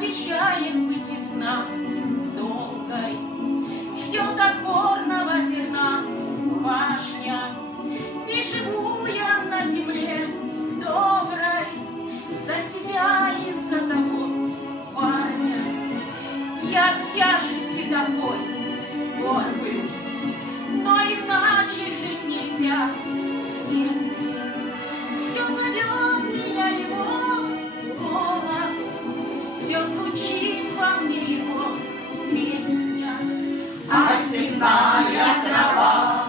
обещает быть весна долгой, ждет отборного зерна башня. И живу я на земле доброй за себя и за того парня. Я от тяжести такой горблюсь, но иначе жить нельзя, если все зовет меня его голос, все звучит во мне его песня. А степная трава